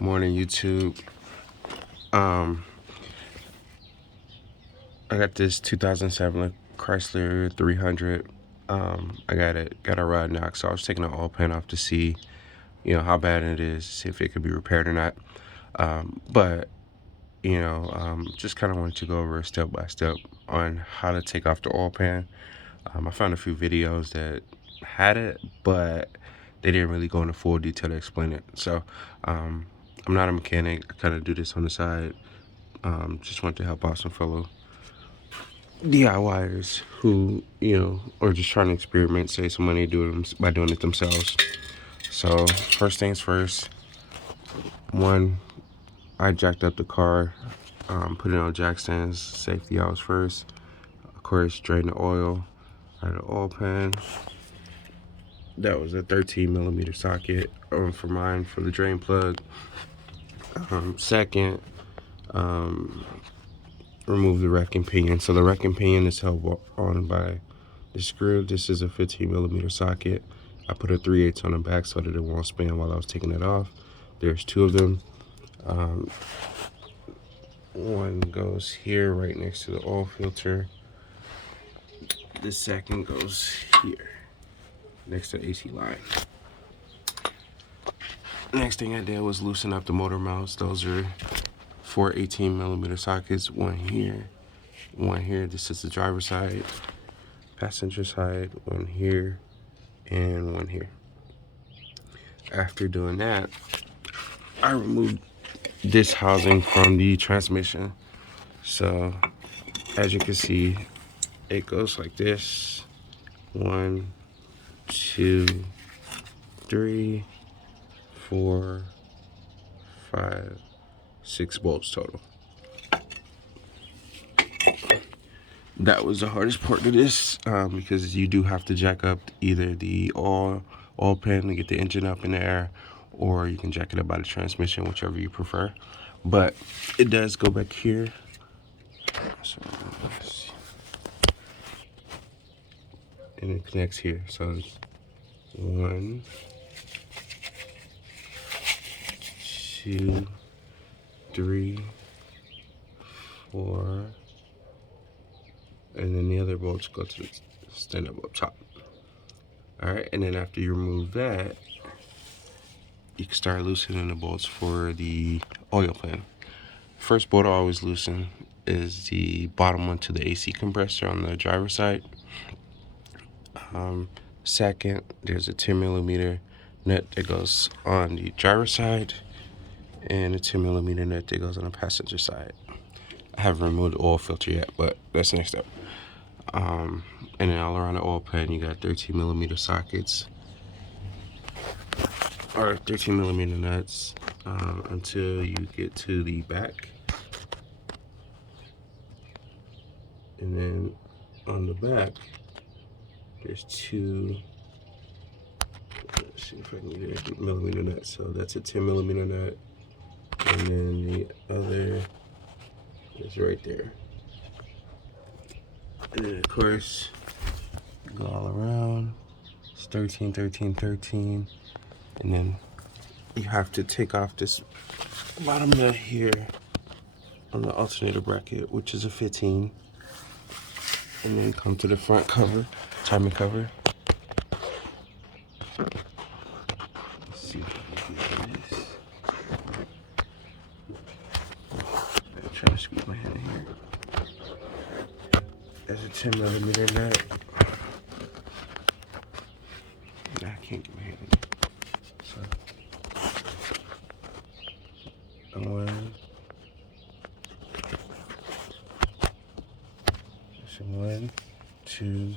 Morning, YouTube. I got this 2007 Chrysler 300. I got a rod knock, so I was taking the oil pan off to see, how bad it is, see if it could be repaired or not. But just kind of wanted to go over step by step on how to take off the oil pan. I found a few videos that had it, but they didn't really go into full detail to explain it. So I'm not a mechanic. I kind of do this on the side. Just want to help out some fellow DIYers who, are just trying to experiment, save some money by doing it themselves. So first things first, I jacked up the car, put it on jack stands, safety hours first. Of course, drain the oil out of the oil pan. That was a 13mm socket for mine, for the drain plug. Second, remove the racking pinion. So the racking pinion is held on by the screw. This is a 15mm socket. I put a 3/8 on the back so that it won't spin while I was taking it off. There's two of them. One goes here right next to the oil filter. The second goes here next to the AC line. Next thing I did was loosen up the motor mounts. Those are 4 18mm sockets, one here, one here. This is the driver's side, passenger side, one here, and one here. After doing that, I removed this housing from the transmission. So as you can see, it goes like this: 1, 2, 3, 4, 5, 6 bolts total. That was the hardest part of this, because you do have to jack up either the oil pan to get the engine up in the air, or you can jack it up by the transmission, whichever you prefer. But it does go back here. So let's see. And it connects here. So it's 1, 2, 3, 4, and then the other bolts go to the stand up top. All right, and then after you remove that, you can start loosening the bolts for the oil pan. First bolt I always loosen is the bottom one to the AC compressor on the driver's side. Second, there's a 10mm nut that goes on the driver's side, and a 10mm nut that goes on the passenger side. I haven't removed the oil filter yet, but that's the next step. And then all around the oil pan, you got 13mm sockets, or 13mm nuts, until you get to the back. And then on the back, there's 2, let's see if I can get it, 8mm nuts. So that's a 10mm nut, and then the other is right there. And then of course, go all around. It's 13, 13, 13. And then you have to take off this bottom nut here on the alternator bracket, which is a 15. And then come to the front cover, timing cover. Let's see if I can get this. I'm trying to squeeze my hand in here. There's a 10mm nut. Nah, I can't get my hand in there. So, 1, 2,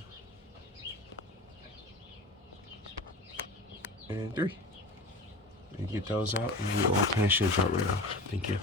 and 3. And get those out, and the oil pan should drop right off. Thank you.